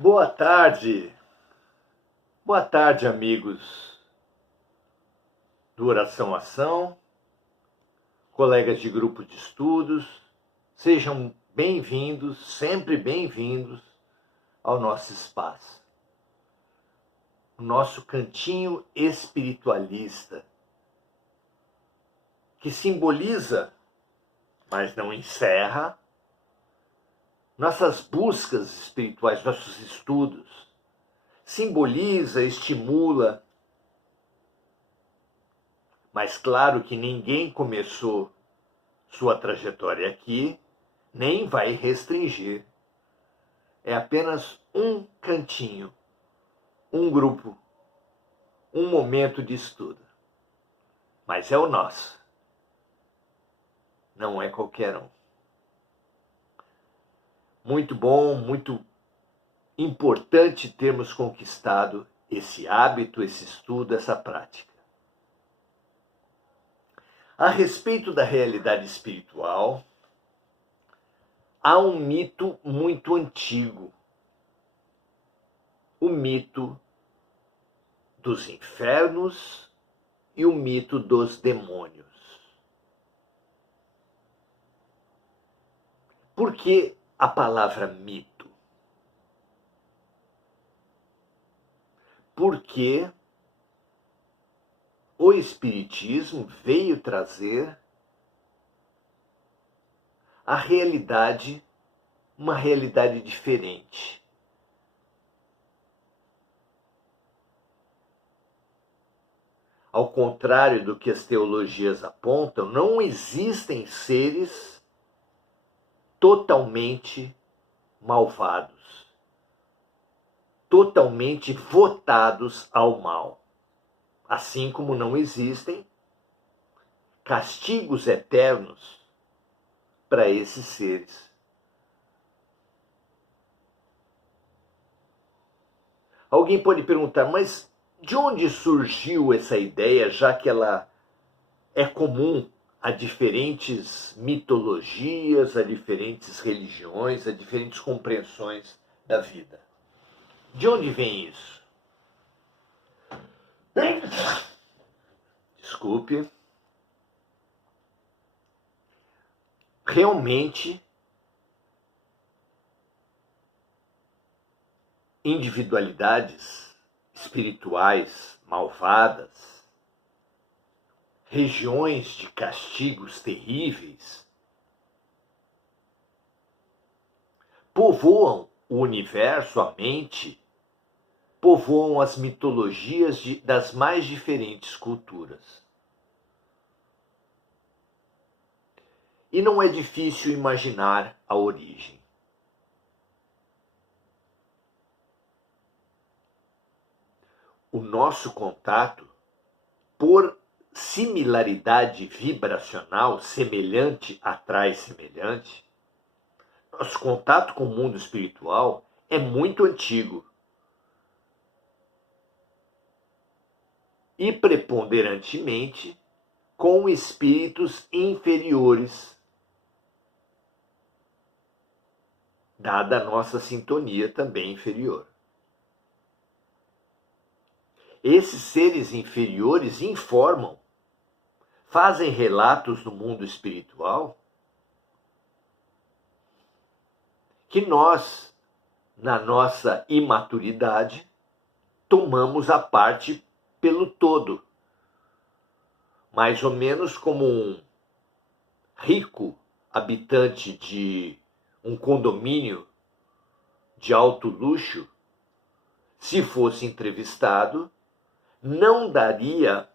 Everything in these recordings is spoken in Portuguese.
Boa tarde, amigos do Oração Ação, colegas de grupo de estudos, sejam bem-vindos, sempre bem-vindos ao nosso espaço, o nosso cantinho espiritualista, que simboliza, mas não encerra, nossas buscas espirituais, nossos estudos, simboliza, estimula, mas claro que ninguém começou sua trajetória aqui, nem vai restringir. É apenas um cantinho, um grupo, um momento de estudo. Mas é o nosso, não é qualquer um. Muito bom, muito importante termos conquistado esse hábito, esse estudo, essa prática. A respeito da realidade espiritual, há um mito muito antigo, o mito dos infernos e o mito dos demônios. Por que a palavra mito? Porque o Espiritismo veio trazer a realidade, uma realidade diferente. Ao contrário do que as teologias apontam, não existem seres totalmente malvados, totalmente votados ao mal. Assim como não existem castigos eternos para esses seres. Alguém pode perguntar, mas de onde surgiu essa ideia, já que ela é comum a diferentes mitologias, a diferentes religiões, a diferentes compreensões da vida? De onde vem isso? Desculpe. Realmente, individualidades espirituais malvadas, regiões de castigos terríveis, povoam o universo, a mente, povoam as mitologias das mais diferentes culturas. E não é difícil imaginar a origem. O nosso contato, por similaridade vibracional, semelhante atrai semelhante, nosso contato com o mundo espiritual é muito antigo. E preponderantemente com espíritos inferiores, dada a nossa sintonia também inferior. Esses seres inferiores informam, fazem relatos no mundo espiritual que nós, na nossa imaturidade, tomamos a parte pelo todo. Mais ou menos como um rico habitante de um condomínio de alto luxo, se fosse entrevistado, não daria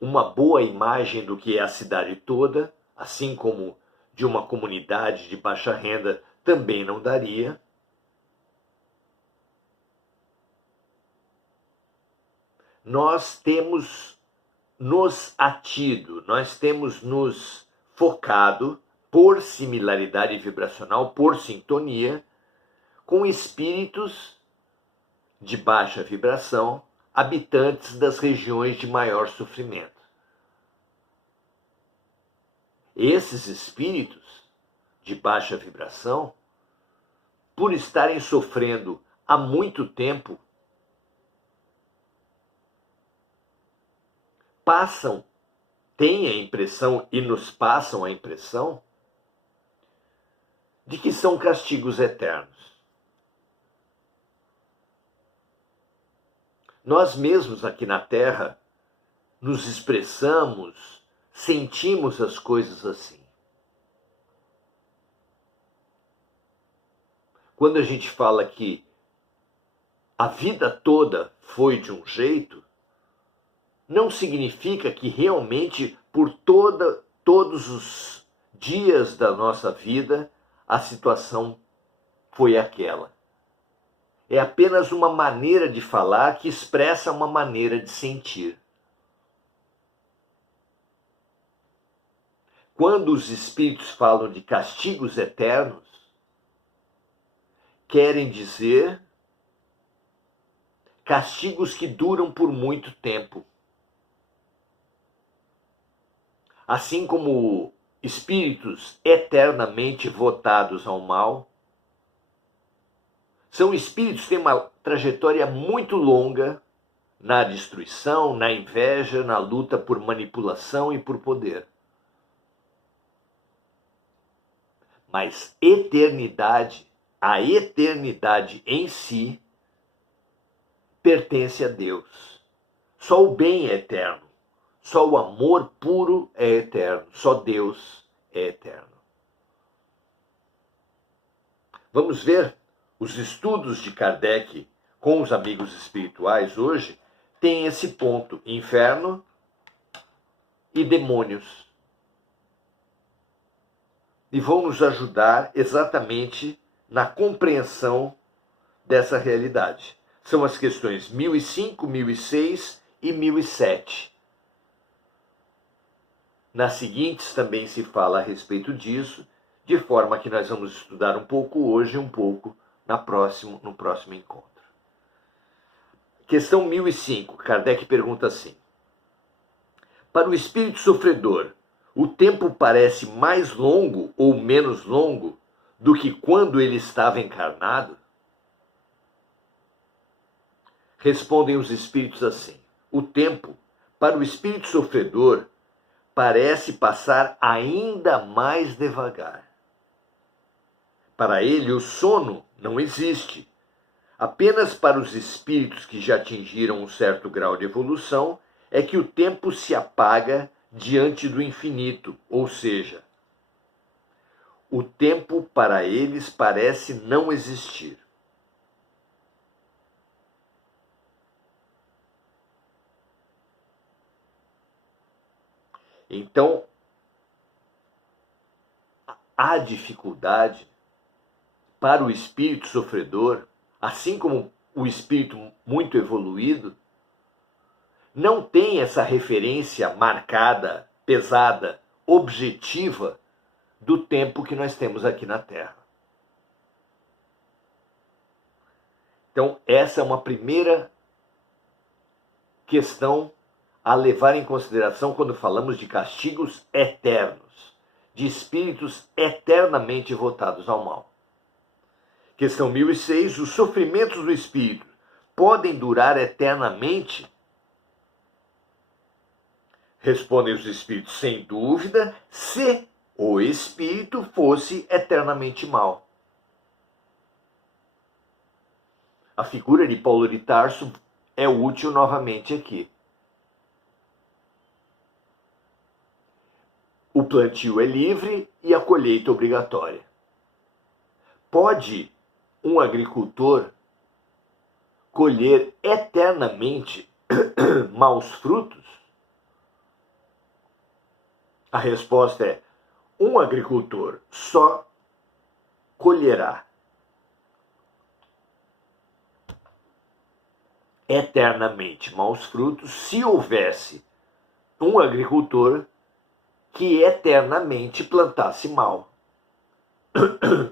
uma boa imagem do que é a cidade toda, assim como de uma comunidade de baixa renda também não daria. Nós temos nos atido, nós temos nos focado por similaridade vibracional, por sintonia, com espíritos de baixa vibração, habitantes das regiões de maior sofrimento. Esses espíritos de baixa vibração por estarem sofrendo há muito tempo, têm a impressão e nos passam a impressão de que são castigos eternos. Nós mesmos aqui na Terra nos expressamos, sentimos as coisas assim. Quando a gente fala que a vida toda foi de um jeito, não significa que realmente por todos os dias da nossa vida a situação foi aquela. É apenas uma maneira de falar que expressa uma maneira de sentir. Quando os espíritos falam de castigos eternos, querem dizer castigos que duram por muito tempo. Assim como espíritos eternamente votados ao mal, são espíritos que têm uma trajetória muito longa na destruição, na inveja, na luta por manipulação e por poder. Mas a eternidade em si, pertence a Deus. Só o bem é eterno. Só o amor puro é eterno. Só Deus é eterno. Vamos ver os estudos de Kardec com os amigos espirituais hoje têm esse ponto: inferno e demônios. E vão nos ajudar exatamente na compreensão dessa realidade. São as questões 1005, 1006 e 1007. Nas seguintes também se fala a respeito disso, de forma que nós vamos estudar um pouco hoje e um pouco no próximo encontro. Questão 1005, Kardec pergunta assim: para o espírito sofredor, o tempo parece mais longo ou menos longo do que quando ele estava encarnado? Respondem os espíritos assim: o tempo, para o espírito sofredor, parece passar ainda mais devagar. Para ele, o sono não existe. Apenas para os espíritos que já atingiram um certo grau de evolução é que o tempo se apaga diante do infinito, ou seja, o tempo para eles parece não existir. Então, há dificuldade para o espírito sofredor, assim como o espírito muito evoluído, não tem essa referência marcada, pesada, objetiva do tempo que nós temos aqui na Terra. Então, essa é uma primeira questão a levar em consideração quando falamos de castigos eternos, de espíritos eternamente votados ao mal. Questão 1006, os sofrimentos do espírito podem durar eternamente? Respondem os espíritos: sem dúvida, se o espírito fosse eternamente mau. A figura de Paulo de Tarso é útil novamente aqui. O plantio é livre e a colheita obrigatória. Pode um agricultor colher eternamente maus frutos? A resposta é: um agricultor só colherá eternamente maus frutos se houvesse um agricultor que eternamente plantasse mal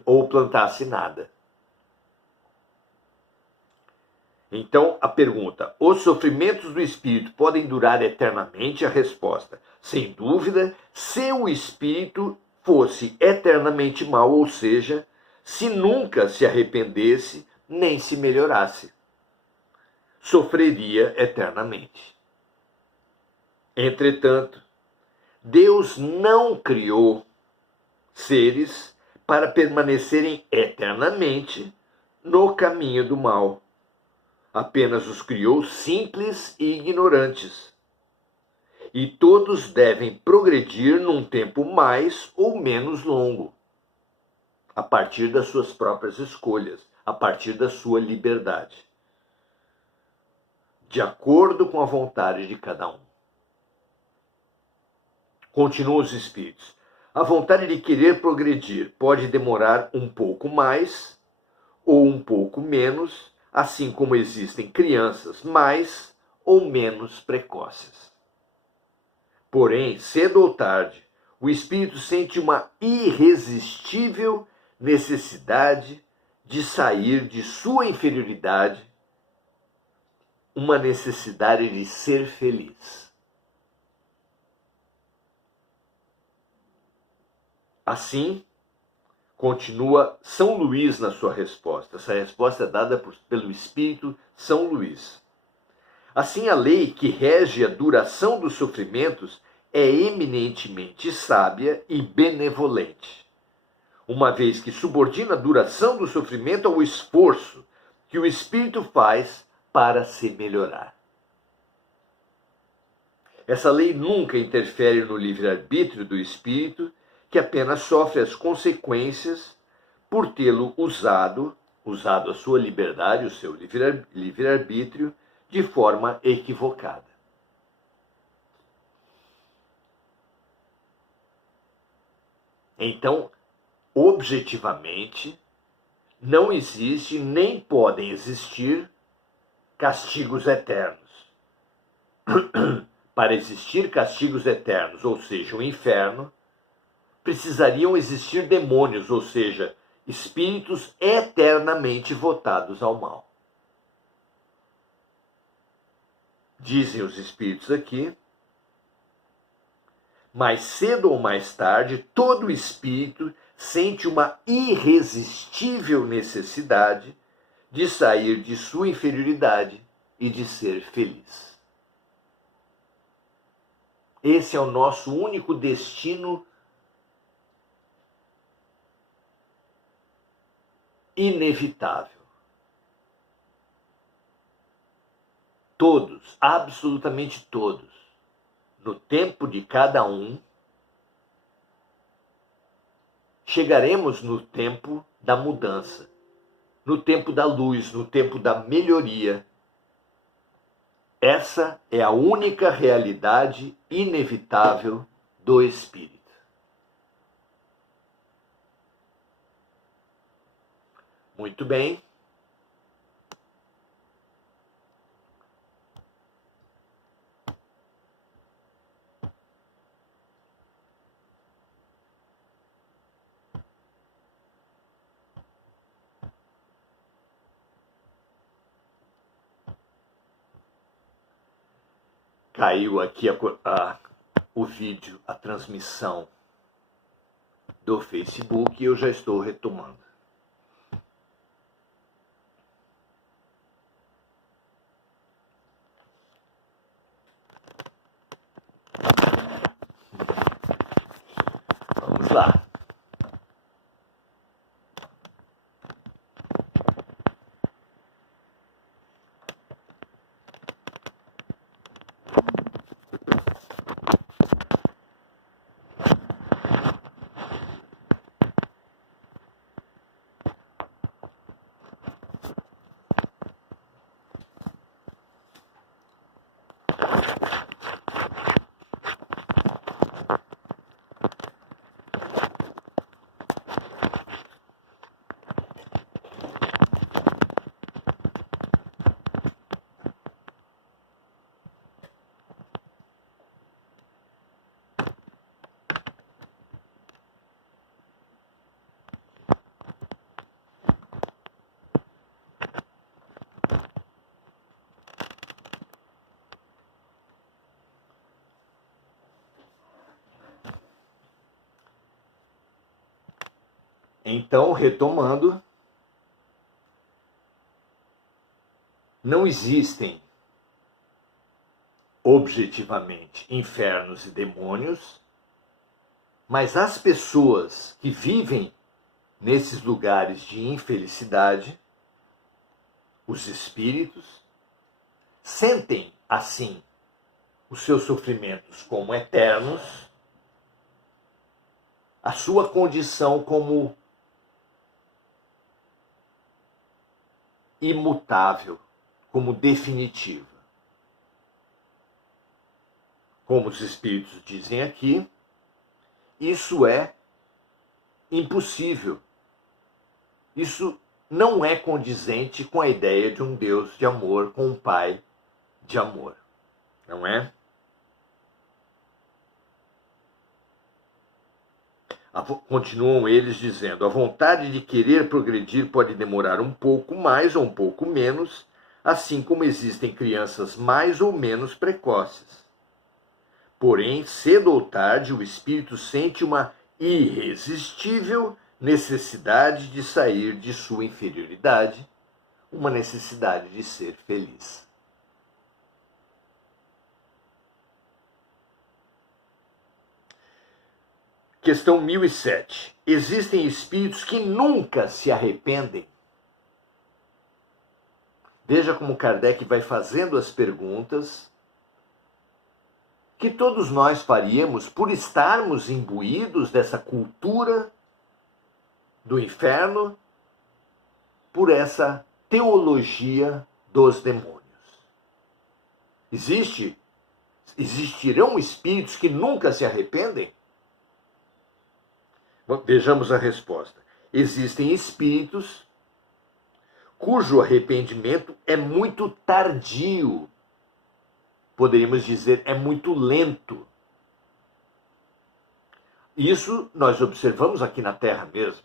ou plantasse nada. Então, a pergunta: os sofrimentos do espírito podem durar eternamente? A resposta: sem dúvida, se o espírito fosse eternamente mau, ou seja, se nunca se arrependesse nem se melhorasse. Sofreria eternamente. Entretanto, Deus não criou seres para permanecerem eternamente no caminho do mal. Apenas os criou simples e ignorantes. E todos devem progredir num tempo mais ou menos longo, a partir das suas próprias escolhas, a partir da sua liberdade, de acordo com a vontade de cada um. Continuam os espíritos. A vontade de querer progredir pode demorar um pouco mais ou um pouco menos, assim como existem crianças mais ou menos precoces. Porém, cedo ou tarde, o espírito sente uma irresistível necessidade de sair de sua inferioridade, uma necessidade de ser feliz. Assim, continua São Luís na sua resposta. Essa resposta é dada pelo Espírito São Luís. Assim, a lei que rege a duração dos sofrimentos é eminentemente sábia e benevolente, uma vez que subordina a duração do sofrimento ao esforço que o espírito faz para se melhorar. Essa lei nunca interfere no livre-arbítrio do espírito, que apenas sofre as consequências por tê-lo usado a sua liberdade, o seu livre-arbítrio, de forma equivocada. Então, objetivamente, não existe nem podem existir castigos eternos. Para existir castigos eternos, ou seja, o inferno, precisariam existir demônios, ou seja, espíritos eternamente votados ao mal. Dizem os espíritos aqui, mais cedo ou mais tarde, todo espírito sente uma irresistível necessidade de sair de sua inferioridade e de ser feliz. Esse é o nosso único destino inevitável. Todos, absolutamente todos, no tempo de cada um, chegaremos no tempo da mudança, no tempo da luz, no tempo da melhoria. Essa é a única realidade inevitável do espírito. Muito bem. Caiu aqui o vídeo, a transmissão do Facebook e eu já estou retomando. Vamos lá. Então, retomando, não existem objetivamente infernos e demônios, mas as pessoas que vivem nesses lugares de infelicidade, os espíritos, sentem assim os seus sofrimentos como eternos, a sua condição como imutável, como definitiva. Como os espíritos dizem aqui, isso é impossível. Isso não é condizente com a ideia de um Deus de amor, com um Pai de amor. Não é? Continuam eles dizendo, a vontade de querer progredir pode demorar um pouco mais ou um pouco menos, assim como existem crianças mais ou menos precoces. Porém, cedo ou tarde, o espírito sente uma irresistível necessidade de sair de sua inferioridade, uma necessidade de ser feliz. Questão 1007. Existem espíritos que nunca se arrependem? Veja como Kardec vai fazendo as perguntas que todos nós faríamos por estarmos imbuídos dessa cultura do inferno, por essa teologia dos demônios. Existirão espíritos que nunca se arrependem? Vejamos a resposta. Existem espíritos cujo arrependimento é muito tardio. Poderíamos dizer, é muito lento. Isso nós observamos aqui na Terra mesmo.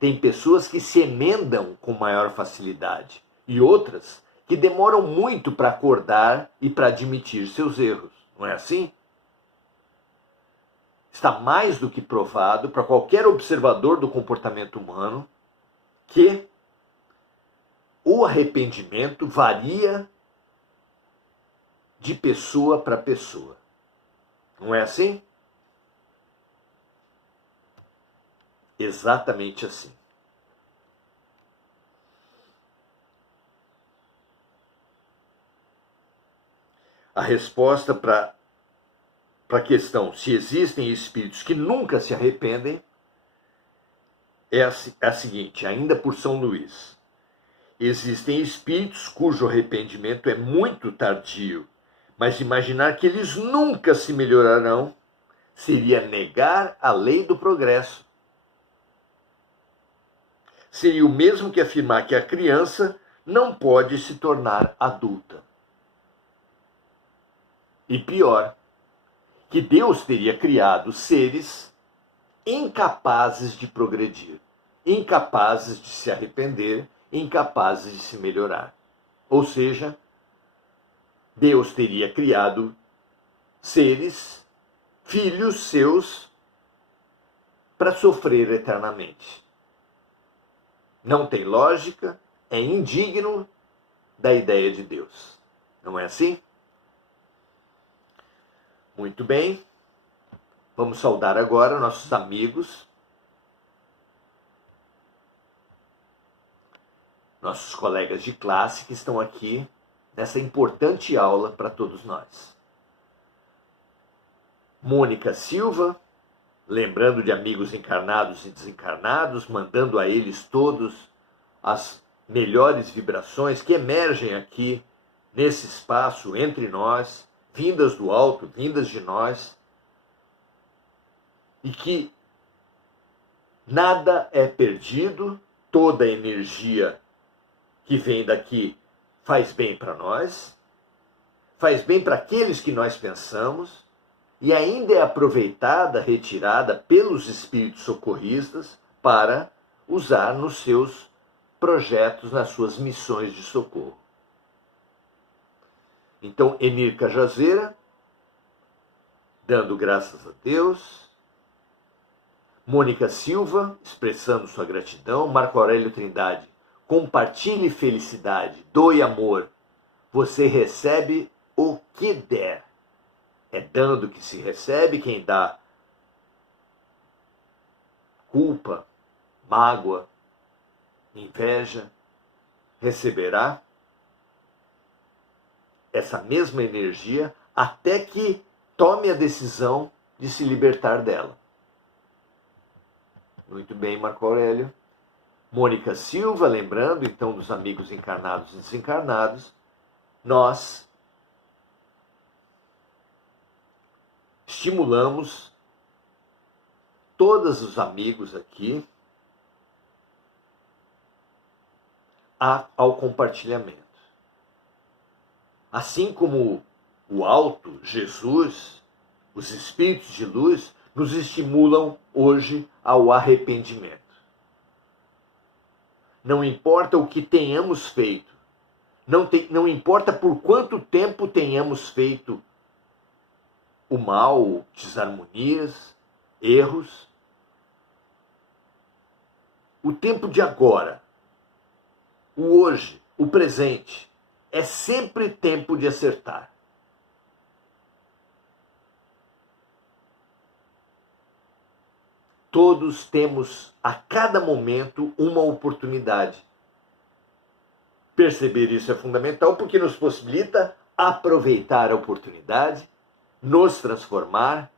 Tem pessoas que se emendam com maior facilidade e outras que demoram muito para acordar e para admitir seus erros. Não é assim? Está mais do que provado para qualquer observador do comportamento humano que o arrependimento varia de pessoa para pessoa. Não é assim? Exatamente assim. A resposta para a questão se existem espíritos que nunca se arrependem é a seguinte, ainda por São Luís. Existem espíritos cujo arrependimento é muito tardio, mas imaginar que eles nunca se melhorarão seria negar a lei do progresso. Seria o mesmo que afirmar que a criança não pode se tornar adulta. E pior, que Deus teria criado seres incapazes de progredir, incapazes de se arrepender, incapazes de se melhorar. Ou seja, Deus teria criado seres, filhos seus, para sofrer eternamente. Não tem lógica, é indigno da ideia de Deus. Não é assim? Muito bem. Vamos saudar agora nossos amigos, nossos colegas de classe que estão aqui nessa importante aula para todos nós. Mônica Silva, lembrando de amigos encarnados e desencarnados, mandando a eles todos as melhores vibrações que emergem aqui nesse espaço entre nós, vindas do alto, vindas de nós, e que nada é perdido, toda a energia que vem daqui faz bem para nós, faz bem para aqueles que nós pensamos, e ainda é aproveitada, retirada pelos espíritos socorristas para usar nos seus projetos, nas suas missões de socorro. Então, Enir Cajazeira, dando graças a Deus, Mônica Silva, expressando sua gratidão. Marco Aurélio Trindade, compartilhe felicidade, doe amor. Você recebe o que der. É dando que se recebe. Quem dá culpa, mágoa, inveja, receberá essa mesma energia até que tome a decisão de se libertar dela. Muito bem, Marco Aurélio. Mônica Silva, lembrando então dos amigos encarnados e desencarnados, nós estimulamos todos os amigos aqui ao compartilhamento. Assim como o alto, Jesus, os espíritos de luz, nos estimulam hoje ao arrependimento. Não importa o que tenhamos feito, não importa por quanto tempo tenhamos feito o mal, desarmonias, erros, o tempo de agora, o hoje, o presente, é sempre tempo de acertar. Todos temos a cada momento uma oportunidade. Perceber isso é fundamental porque nos possibilita aproveitar a oportunidade, nos transformar,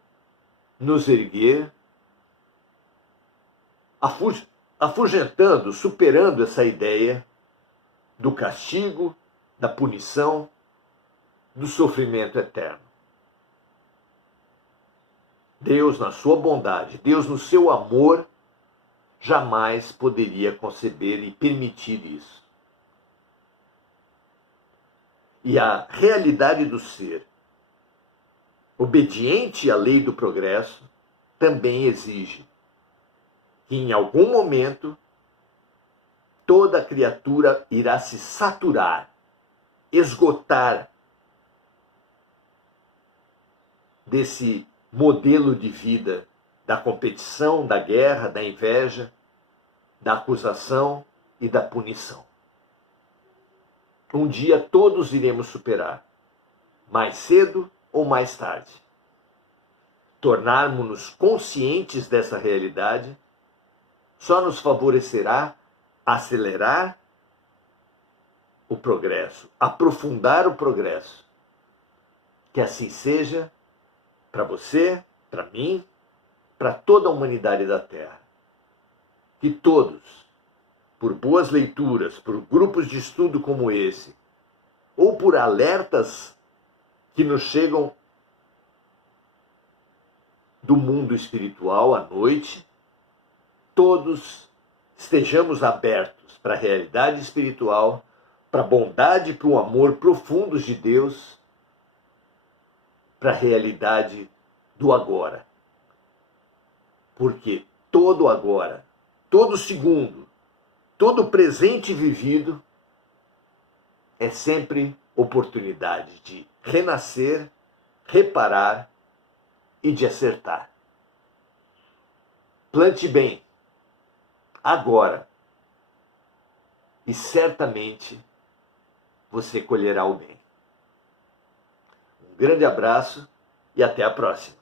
nos erguer, afugentando, superando essa ideia do castigo, da punição, do sofrimento eterno. Deus, na sua bondade, Deus, no seu amor, jamais poderia conceber e permitir isso. E a realidade do ser, obediente à lei do progresso, também exige que em algum momento toda criatura irá se saturar, esgotar desse modelo de vida da competição, da guerra, da inveja, da acusação e da punição. Um dia todos iremos superar, mais cedo ou mais tarde. Tornarmos-nos conscientes dessa realidade só nos favorecerá acelerar o progresso, aprofundar o progresso. Que assim seja para você, para mim, para toda a humanidade da Terra. Que todos, por boas leituras, por grupos de estudo como esse, ou por alertas que nos chegam do mundo espiritual à noite, todos estejamos abertos para a realidade espiritual, para a bondade e para o amor profundos de Deus, para a realidade do agora. Porque todo agora, todo segundo, todo presente vivido é sempre oportunidade de renascer, reparar e de acertar. Plante bem, agora, e certamente você colherá o bem. Um grande abraço e até a próxima.